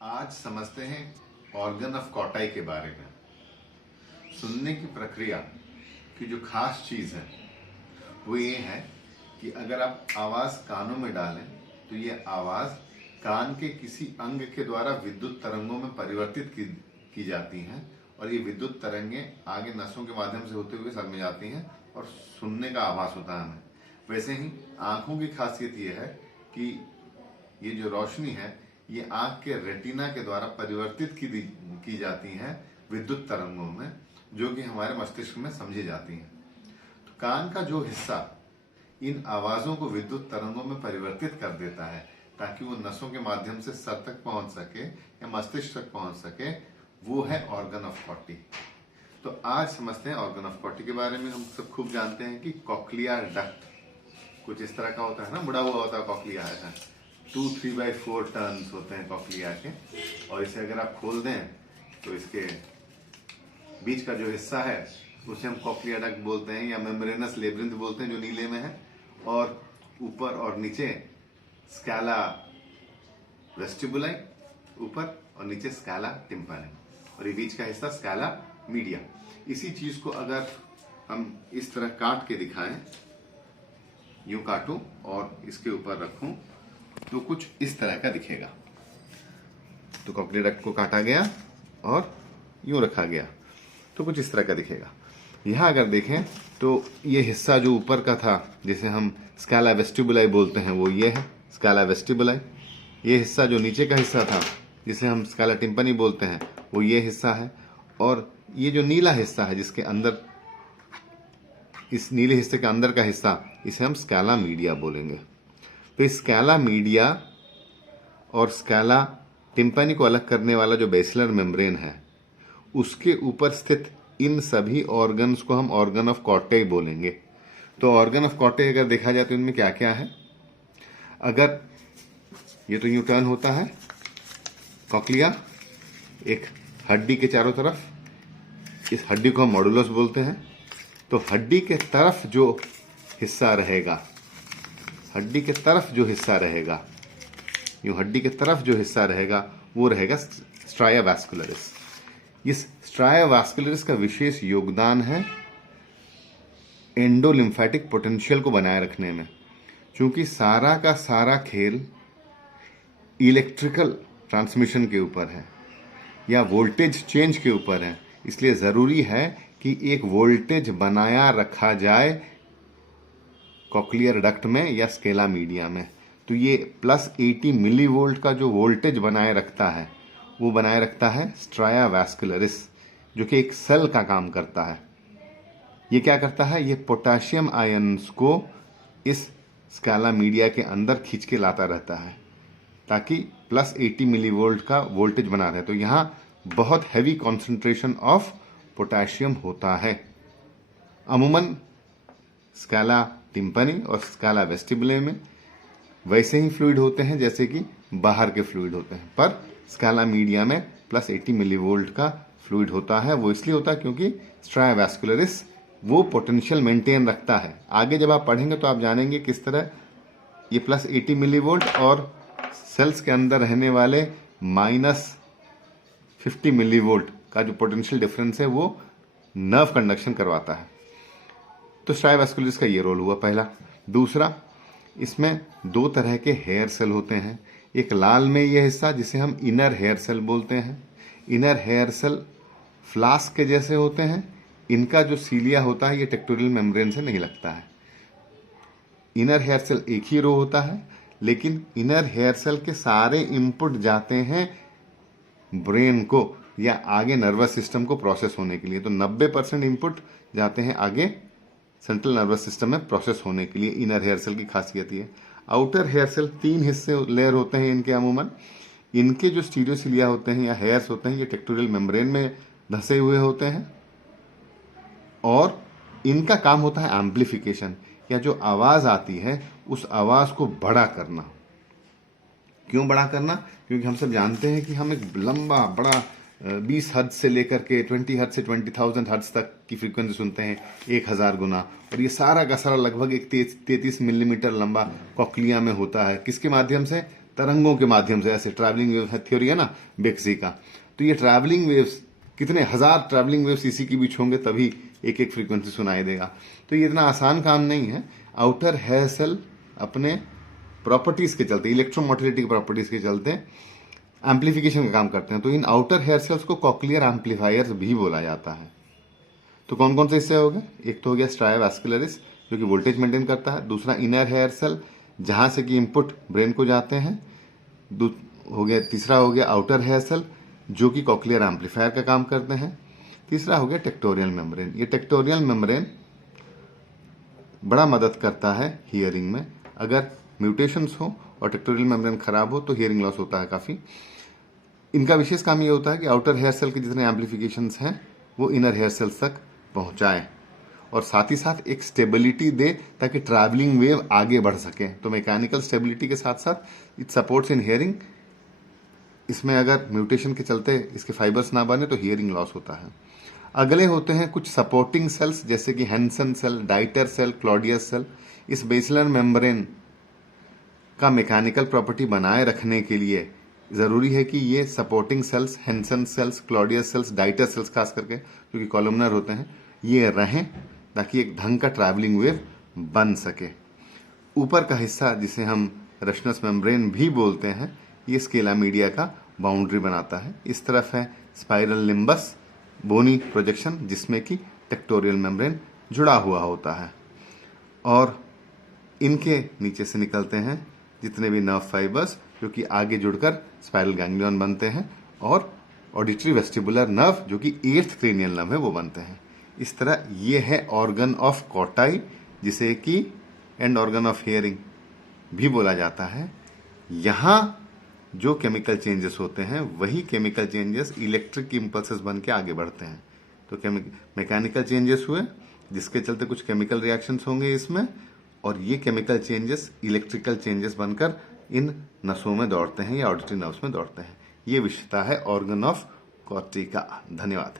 आज समझते हैं ऑर्गन ऑफ कॉटाई के बारे में। सुनने की प्रक्रिया की जो खास चीज है वो ये है कि अगर आप आवाज कानों में डालें तो ये आवाज कान के किसी अंग के द्वारा विद्युत तरंगों में परिवर्तित की जाती हैं और ये विद्युत तरंगे आगे नसों के माध्यम से होते हुए सर में जाती हैं और सुनने का आभास होता है हमें। वैसे ही आंखों की खासियत ये है कि ये जो रोशनी है ये आंख के रेटिना के द्वारा परिवर्तित की जाती है विद्युत तरंगों में, जो कि हमारे मस्तिष्क में समझी जाती हैं। तो कान का जो हिस्सा इन आवाजों को विद्युत तरंगों में परिवर्तित कर देता है ताकि वो नसों के माध्यम से सर तक पहुंच सके या मस्तिष्क तक पहुंच सके, वो है ऑर्गन ऑफ कॉटी। तो आज समझते हैं ऑर्गन ऑफ कॉटी के बारे में। हम सब खूब जानते हैं कि कॉक्लियर डक्ट कुछ इस तरह का होता है ना, मुड़ा हुआ होता है कॉक्लिया है। 2-3/4 टर्न्स होते हैं कॉक्लिया के, और इसे अगर आप खोल दें तो इसके बीच का जो हिस्सा है उसे हम कॉक्लिया डक्ट बोलते हैं या मेम्ब्रेनस लेब्रिंथ बोलते हैं, जो नीले में है। और ऊपर और नीचे स्कैला वेस्टिबुलाई ऊपर और नीचे स्कैला टिम्पानी, और ये बीच का हिस्सा स्कैला मीडिया। इसी चीज को अगर हम इस तरह काट के दिखाएं, यूं काटूं और इसके ऊपर रखूं तो कुछ इस तरह का दिखेगा। तो कॉक्लियर डक्ट को काटा गया और यूं रखा गया तो कुछ इस तरह का दिखेगा। यहां अगर देखें तो ये हिस्सा जो ऊपर का था जिसे हम स्कैला वेस्टिबुलाई बोलते हैं वो ये है स्कैला वेस्टिबुलाई। ये हिस्सा जो नीचे का हिस्सा था जिसे हम स्कैला टिम्पानी बोलते हैं वो ये हिस्सा है। और ये जो नीला हिस्सा है जिसके अंदर, इस नीले हिस्से के अंदर का हिस्सा, इसे हम स्कैला मीडिया बोलेंगे। तो इस स्कैला मीडिया और स्कैला टिम्पानी को अलग करने वाला जो बेसिलर मेम्ब्रेन है उसके ऊपर स्थित इन सभी ऑर्गन्स को हम ऑर्गन ऑफ कॉटाई बोलेंगे। तो ऑर्गन ऑफ कॉटाई अगर देखा जाए तो इनमें क्या क्या है। अगर ये तो यूं टर्न होता है कॉक्लिया एक हड्डी के चारों तरफ, इस हड्डी को हम मॉडुलस बोलते हैं। तो हड्डी के तरफ जो हिस्सा रहेगा, हड्डी के तरफ जो हिस्सा रहेगा, यूं हड्डी के तरफ जो हिस्सा रहेगा वो रहेगा स्ट्राया वास्कुलरिस। इस स्ट्राया वास्कुलरिस का विशेष योगदान है एंडोलिम्फेटिक पोटेंशियल को बनाए रखने में। क्योंकि सारा का सारा खेल इलेक्ट्रिकल ट्रांसमिशन के ऊपर है या वोल्टेज चेंज के ऊपर है, इसलिए जरूरी है कि एक वोल्टेज बनाया रखा जाए कॉक्लियर डक्ट में या स्केला मीडिया में। तो ये +80 मिलीवोल्ट का जो वोल्टेज बनाए रखता है वो बनाए रखता है स्ट्राया वास्कुलरिस, जो कि एक सेल का काम करता है। ये क्या करता है, ये पोटेशियम आयंस को इस स्केला मीडिया के अंदर खींच के लाता रहता है ताकि +80 मिलीवोल्ट का वोल्टेज बना रहे। तो यहाँ बहुत हैवी कॉन्सेंट्रेशन ऑफ पोटेशियम होता है। अमूमन स्केला टिम्पानी और स्केला वेस्टिबुले में वैसे ही फ्लूइड होते हैं जैसे कि बाहर के फ्लूइड होते हैं, पर स्केला मीडिया में +80 मिलीवोल्ट का फ्लूइड होता है। वो इसलिए होता है क्योंकि स्ट्राया वास्कुलरिस वो पोटेंशियल मेंटेन रखता है। आगे जब आप पढ़ेंगे तो आप जानेंगे किस तरह ये +80 मिलीवोल्ट और सेल्स के अंदर रहने वाले -50 मिलीवोल्ट का जो पोटेंशियल डिफरेंस है वो नर्व कंडक्शन करवाता है। तो स्ट्राया वास्कुलरिस का ये रोल हुआ पहला। दूसरा, इसमें 2 तरह के हेयर सेल होते हैं। एक लाल में यह हिस्सा जिसे हम इनर हेयर सेल बोलते हैं। इनर हेयर सेल फ्लास्क के जैसे होते हैं। इनका जो सीलिया होता है ये टेक्टोरियल मेम्ब्रेन से नहीं लगता है। इनर हेयर सेल एक ही रो होता है, लेकिन इनर हेयर सेल के सारे इनपुट जाते हैं ब्रेन को या आगे नर्वस सिस्टम को प्रोसेस होने के लिए। तो 90% इनपुट जाते हैं आगे सेंट्रल नर्वस सिस्टम में प्रोसेस होने के लिए। इनर हेयर सेल की खासियत ये। आउटर हेयर सेल 3 हिस्से लेयर होते हैं इनके अमूमन। इनके जो स्टीरियोसिलिया होते हैं या हेयर्स होते हैं ये टेक्टोरियल मेम्ब्रेन में धंसे हुए होते हैं और इनका काम होता है एम्प्लीफिकेशन, या जो आवाज आती है उस आवाज को बड़ा करना। क्यों बड़ा करना? क्योंकि हम सब जानते हैं कि हम एक लंबा बड़ा 20 हर्ट्ज से लेकर के 20 हर्ट्ज से 20,000 हर्ट्ज तक की फ्रीक्वेंसी सुनते हैं 1000 गुना, और ये सारा का सारा लगभग एक 33 मिलीमीटर लंबा कॉक्लिया में होता है। किसके माध्यम से? तरंगों के माध्यम से, ऐसे ट्रैवलिंग वेव है, थ्योरी है ना बेक्सी का। तो ये ट्रैवलिंग वेव्स, कितने हजार ट्रैवलिंग वेव्स इसी के बीच होंगे तभी एक एक फ्रीक्वेंसी सुनाई देगा। तो ये इतना आसान काम नहीं है। आउटर हेयर सेल अपने प्रॉपर्टीज के चलते, इलेक्ट्रोमोटिलिटी की प्रॉपर्टीज के चलते एम्पलीफिकेशन का काम करते हैं। तो इन आउटर हेयर सेल्स को कॉक्लियर एम्पलीफायर्स भी बोला जाता है। तो कौन कौन से इससे हो गए? एक तो हो गया स्ट्राया वैस्कुलरिस जो कि वोल्टेज मेंटेन करता है, दूसरा इनर हेयर सेल जहां से कि इनपुट ब्रेन को जाते हैं, हो गया, तीसरा हो गया आउटर हेयर सेल जो कि कॉक्लियर एम्पलीफायर का काम करते हैं, तीसरा हो गया टेक्टोरियल मेम्ब्रेन। ये टेक्टोरियल मेम्ब्रेन बड़ा मदद करता है हियरिंग में। अगर म्यूटेशंस हो और टेक्टोरियल मेम्ब्रेन खराब हो तो हियरिंग लॉस होता है काफी। इनका विशेष काम ये होता है कि आउटर हेयर सेल के जितने एम्पलीफिकेशंस हैं वो इनर हेयर सेल्स तक पहुंचाए और साथ ही साथ एक स्टेबिलिटी दे ताकि ट्रैवलिंग वेव आगे बढ़ सके। तो मैकेनिकल स्टेबिलिटी के साथ साथ इट सपोर्ट्स इन हियरिंग। इसमें अगर म्यूटेशन के चलते इसके फाइबर्स ना बने तो हियरिंग लॉस होता है। अगले होते हैं कुछ सपोर्टिंग सेल्स जैसे कि Hensen cell, Deiters cell, Claudius cell. इस बेसिलर मेम्ब्रेन का मैकेनिकल प्रॉपर्टी बनाए रखने के लिए जरूरी है कि ये supporting cells, Hensen cells, Claudius cells, Deiters cells खास करके जो कि कॉलमनर होते हैं, ये रहें ताकि एक ढंग का ट्रैवलिंग वेव बन सके। ऊपर का हिस्सा जिसे हम रशनस मेम्ब्रेन भी बोलते हैं, ये स्केला मीडिया का बाउंड्री बनाता है। इस तरफ है स्पाइरल लिम्बस, बोनी प्रोजेक्शन जिसमें कि टेक्टोरियल मेम्ब्रेन जुड़ा हुआ होता है, और इनके नीचे से निकलते हैं जितने भी नर्व फाइबर्स जो कि आगे जुड़कर स्पाइरल गैंग्लियन बनते हैं, और ऑडिटरी वेस्टिबुलर नर्व जो कि 8th क्रेनियल नर्व है वो बनते हैं। इस तरह ये है ऑर्गन ऑफ कॉटाई जिसे कि एंड ऑर्गन ऑफ हियरिंग भी बोला जाता है। यहाँ जो केमिकल चेंजेस होते हैं वही केमिकल चेंजेस इलेक्ट्रिक इंपल्सेस बन के आगे बढ़ते हैं। तो मैकेनिकल चेंजेस हुए जिसके चलते कुछ केमिकल रिएक्शंस होंगे इसमें, और ये केमिकल चेंजेस इलेक्ट्रिकल चेंजेस बनकर इन नसों में दौड़ते हैं या ऑडिटरी नर्व्स में दौड़ते हैं। ये विशेषता है ऑर्गन ऑफ कॉर्टी का। धन्यवाद।